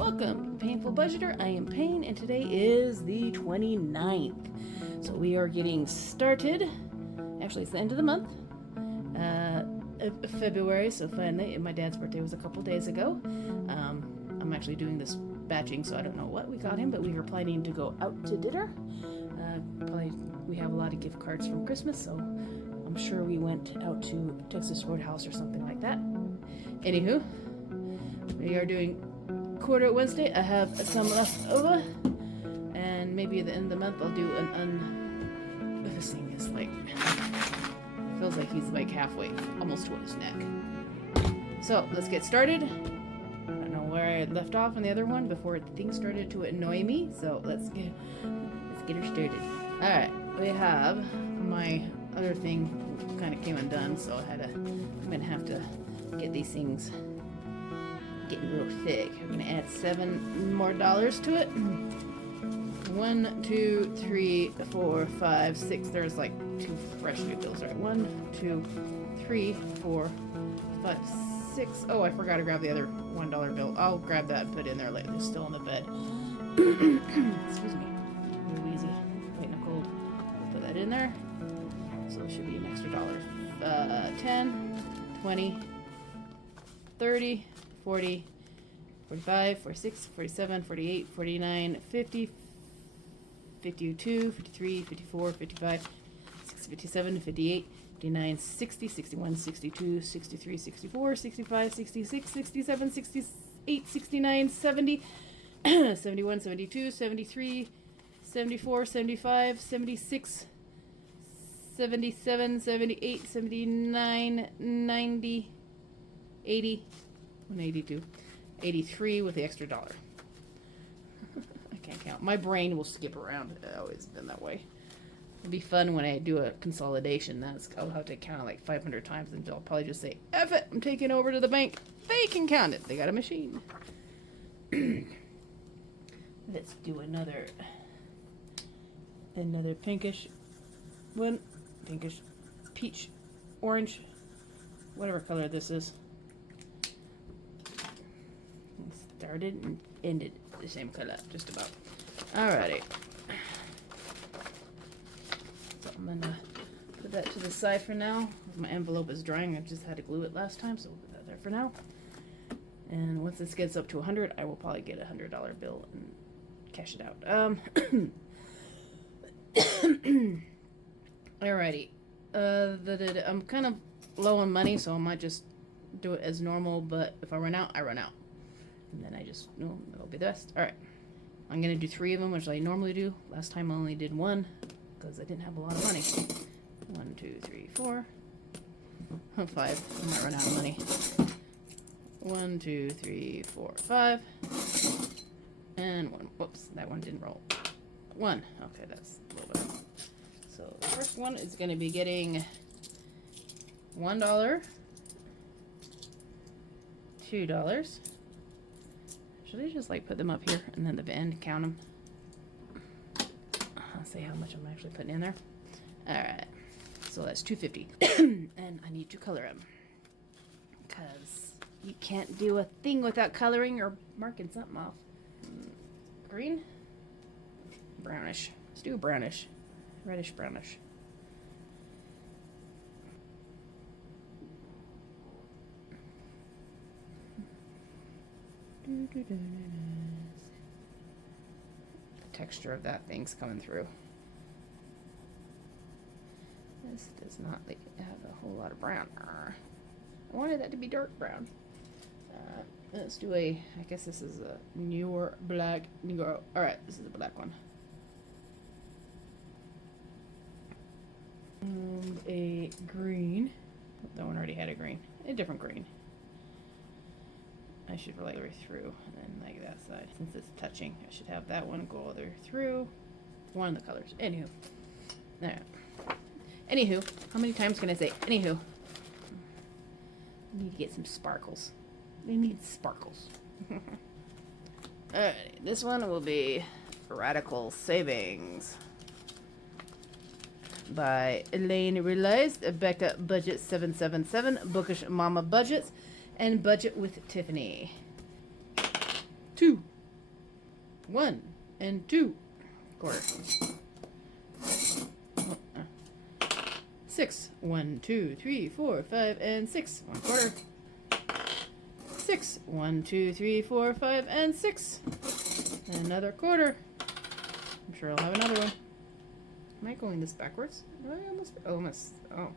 Welcome, Painful Budgeter. I am Payne, and today is the 29th. So we are getting started. Actually, it's the end of the month, of February. So finally, my dad's birthday was a couple days ago. I'm actually doing this batching, so I don't know what we got him, but we were planning to go out to dinner. Probably we have a lot of gift cards from Christmas, so I'm sure we went out to Texas Roadhouse or something like that. Anywho, we are doing Quarter Wednesday. I have some left over, and maybe at the end of the month I'll do this thing is like, feels like he's like halfway, almost to his neck. So let's get started. I don't know where I left off on the other one before things started to annoy me. So let's get her started. All right, we have my other thing kind of came undone, so I'm gonna have to get these things getting real thick. I'm gonna add $7 more to it. 1, 2, 3, 4, 5, 6. There's like 2 fresh new bills, right? 1, 2, 3, 4, 5, 6. Oh, I forgot to grab the other $1 bill. I'll grab that and put it in there later. It's still in the bed. Excuse me. I'm wheezy. Waiting a cold. We'll put that in there. So it should be an extra $1. 10, 20, 30, 40, 45, 46, 47, 48, 49, 50, 52, 53, 54, 55, 56, 57, 58, 59, 60, 61, 62, 63, 64, 65, 66, 67, 68, 69, 70, 71, 72, 73, 74, 75, 76, 77, 78, 79, 90, 80, 182, 83 with the extra $1. I can't count. My brain will skip around. It's always been that way. It'll be fun when I do a consolidation. I'll have to count it like 500 times, and I'll probably just say, F it, I'm taking over to the bank. They can count it. They got a machine. Let's do another pinkish one. Pinkish, peach, orange, whatever color this is. Started and ended the same color, just about. Alrighty. So I'm gonna put that to the side for now. My envelope is drying. I just had to glue it last time, so we'll put that there for now. And once this gets up to 100, I will probably get a $100 bill and cash it out. Alrighty. I'm kind of low on money, so I might just do it as normal, but if I run out, I run out. And then that'll be the best. Alright. I'm going to do 3 of them, which I normally do. Last time I only did 1, because I didn't have a lot of money. 1, 2, 3, 4. 5. I might run out of money. 1, 2, 3, 4, 5. And 1. Whoops, that one didn't roll. 1. Okay, that's a little better. So the first one is going to be getting $1, $2. Should I just like put them up here and then the end count them? I'll see how much I'm actually putting in there. Alright, so that's $2.50. And I need to color them, because you can't do a thing without coloring or marking something off. Green? Brownish. Let's do a brownish. Reddish brownish. The texture of that thing's coming through. This does not have a whole lot of brown. I wanted that to be dark brown. Let's do I guess this is a newer black Negro. Alright, this is a black one. And a green. That one already had a green. A different green. I should relay right through, and then like that side. Since it's touching, I should have that one go all the way through. One of the colors. Anywho. Alright. Anywho. How many times can I say anywho? I need to get some sparkles. We need sparkles. Alright. This one will be Radical Savings by Elaine Realized, Becca Budget 777, Bookish Mama Budgets, and Budget with Tiffany. 2. 1 and 2 quarter. 6, 1, 2, 3, 4, 5, and 6, 1 quarter. 6, 1, 2, 3, 4, 5, and 6. Another quarter. I'm sure I'll have another one. Am I going this backwards? Almost. Oh.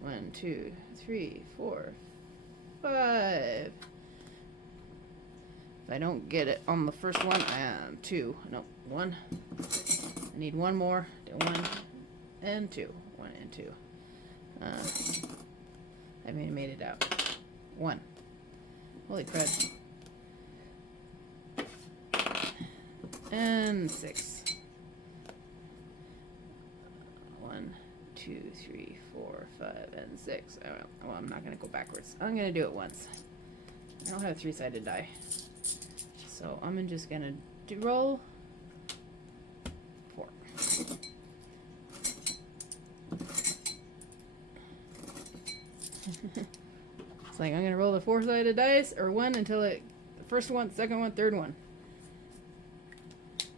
1, 2, 3, 4, 5. If I don't get it on the first one, 2. No, 1. I need one more. 1 and 2. 1 and 2. I made it out. 1. Holy crud. And 6. 1, 2, 3, 4, 5, and 6. Oh, well, I'm not going to go backwards. I'm going to do it once. I don't have a 3-sided die. So I'm just going to roll 4. It's like I'm going to roll the 4-sided dice, or 1 until the first one, second one, third one.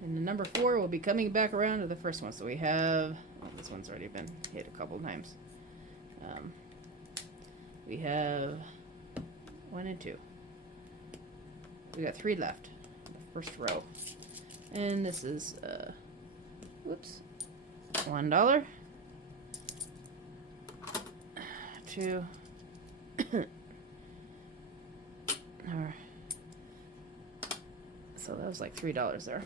And the number 4 will be coming back around to the first one. So we have, this one's already been hit a couple times. We have 1 and 2. We got 3 left. The first row. And this is, whoops, $1. 2. So that was like $3 there.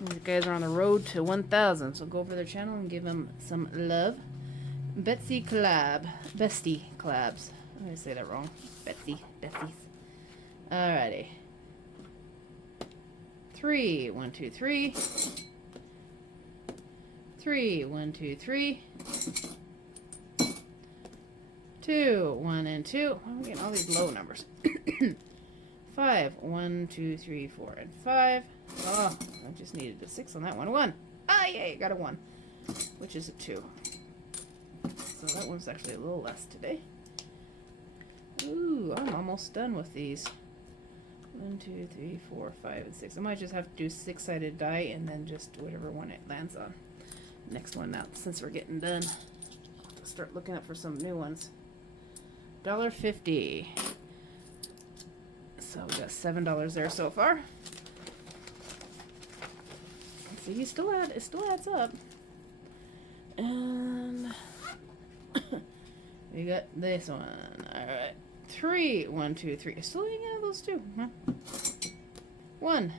These guys are on the road to 1,000, so go over their channel and give them some love. Betsy Collab. Bestie Collabs. I'm going to say that wrong. Betsy. Betsy's. Alrighty. 3, 1, 2, 3. 3, 1, 2, 3. 2, 1, and 2. I'm getting all these low numbers. 5, 1, 2, 3, 4, and 5. Oh, I just needed a 6 on that one. 1. Ah, yay, got a 1, which is a 2. So that one's actually a little less today. Ooh, I'm almost done with these. 1, 2, 3, 4, 5, and 6. I might just have to do 6-sided die and then just whatever one it lands on. Next one now, since we're getting done. Start looking up for some new ones. $1.50. So we got $7 there so far. So it still adds up. And we got this one. Alright. 3, 1, 2, 3. Still hanging out those two, huh? 1.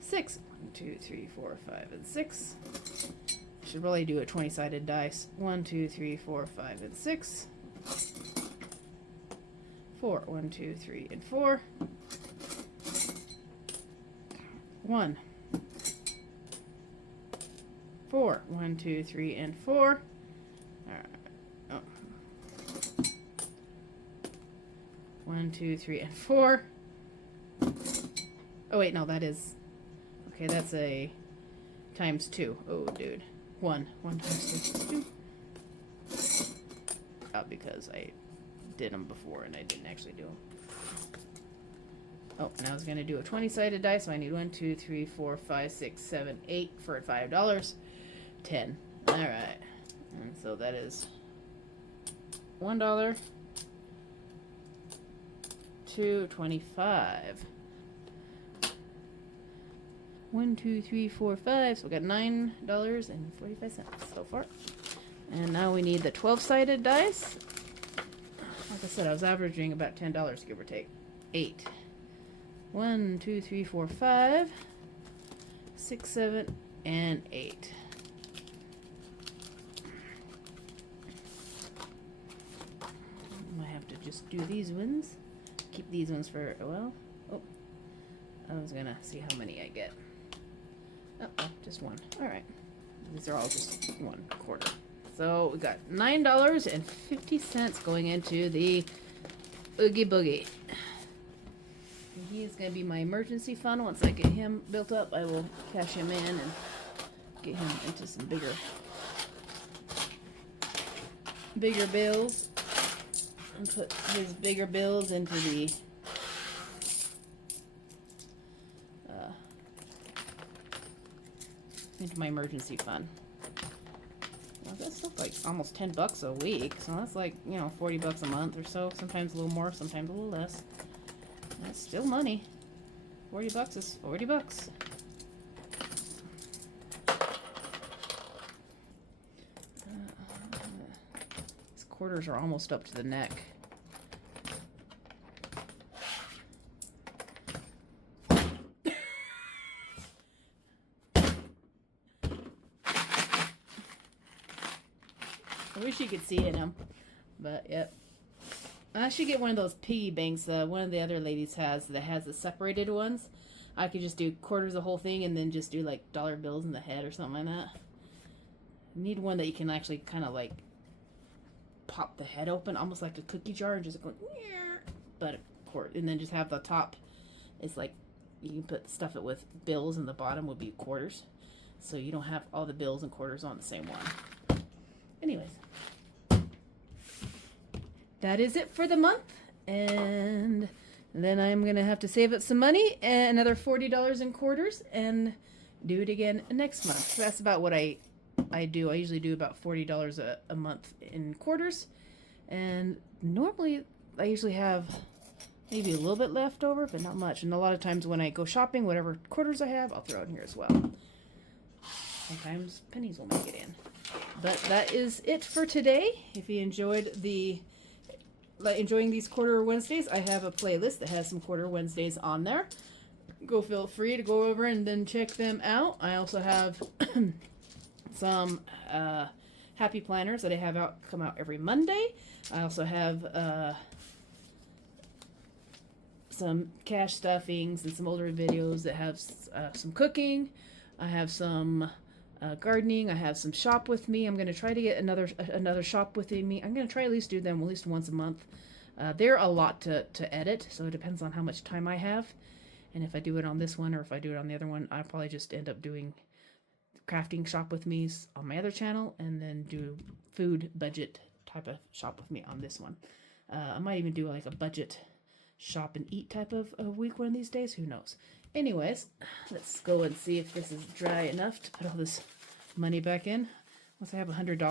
6. 1, 2, 3, 4, 5, and 6. Should really do a 20-sided dice. 1, 2, 3, 4, 5, and 6. 4, 1, 2, 3, and 4. 1. 4, 1, 2, 3, and 4. Alright. Oh. 1, 2, 3, and 4. Oh wait, no, that is. Okay, that's a times 2. Oh, dude. 1 times 2 is 2. Because I did them before and I didn't actually do them. Oh, and I was going to do a 20-sided die, so I need 1, 2, 3, 4, 5, 6, 7, 8 for $5. 10. Alright. And so that is $1. 2.25. 1, 2, 3, 4, 5. So we got $9.45 so far. And now we need the 12-sided dice. Like I said, I was averaging about $10, give or take. 8. 1, 2, 3, 4, 5. 6, 7, and 8. I have to just do these ones. Keep these ones for a while. Oh, I was gonna see how many I get. Oh, just 1. All right. These are all just 1 quarter. So we got $9.50 going into the Oogie Boogie. He is going to be my emergency fund. Once I get him built up, I will cash him in and get him into some bigger bills, and put his bigger bills into my emergency fund. Well, that's still like almost $10 a week, so that's like, you know, $40 a month or so. Sometimes a little more, sometimes a little less. That's still money. $40 is $40. These quarters are almost up to the neck. I wish you could see in them, but yep. I should get one of those piggy banks. One of the other ladies has that has the separated ones. I could just do quarters the whole thing and then just do like dollar bills in the head or something like that. You need one that you can actually kind of like pop the head open, almost like a cookie jar, and just go, but and then just have the top. It's like you can stuff it with bills, and the bottom would be quarters, so you don't have all the bills and quarters on the same one. Anyways. That is it for the month, and then I'm going to have to save up some money, and another $40 in quarters, and do it again next month. So that's about what I do. I usually do about $40 a month in quarters, and normally I usually have maybe a little bit left over, but not much. And a lot of times when I go shopping, whatever quarters I have, I'll throw in here as well. Sometimes pennies will make it in. But that is it for today. If you enjoyed enjoying these Quarter Wednesdays, I have a playlist that has some Quarter Wednesdays on there. Feel free to go over and then check them out. I also have some happy planners that I have come out every Monday. I also have some cash stuffings and some older videos that have some cooking. I have some gardening. I have some shop with me. I'm going to try to get another shop with me. I'm going to try at least do them at least once a month. They're a lot to edit, so it depends on how much time I have. And if I do it on this one or if I do it on the other one, I'll probably just end up doing crafting shop with me on my other channel, and then do food budget type of shop with me on this one. I might even do like a budget shop and eat type of a week one of these days. Who knows? Anyways, let's go and see if this is dry enough to put all this money back in. Once I have $100,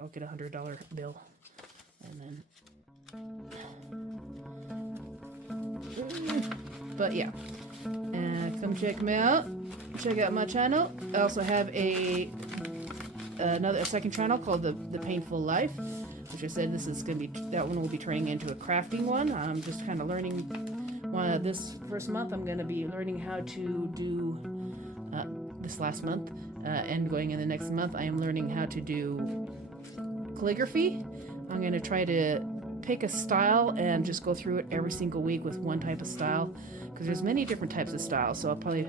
I'll get a $100 bill. And then, but yeah, come check me out. Check out my channel. I also have a second channel called the Painful Life, which I said that one will be turning into a crafting one. I'm just kind of learning. This first month, I'm going to be learning how to do, this last month, and going in the next month, I am learning how to do calligraphy. I'm going to try to pick a style and just go through it every single week with one type of style, because there's many different types of styles, so I'll probably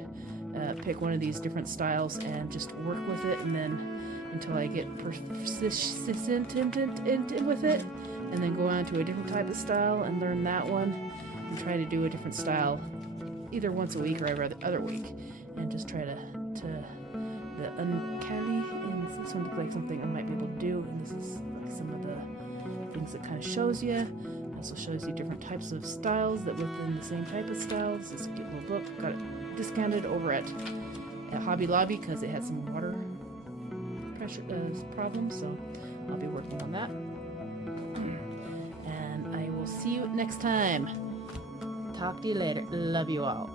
pick one of these different styles and just work with it, and then until I get persistent with it, and then go on to a different type of style and learn that one. And try to do a different style either once a week or every other week, and just try to the uncanny, and this one looks like something I might be able to do, and this is like some of the things that kind of shows you. It also shows you different types of styles that within the same type of style. This is a cute little book. Got it discounted over at Hobby Lobby because it had some water pressure problems, so I'll be working on that. And I will see you next time. Talk to you later. Love you all.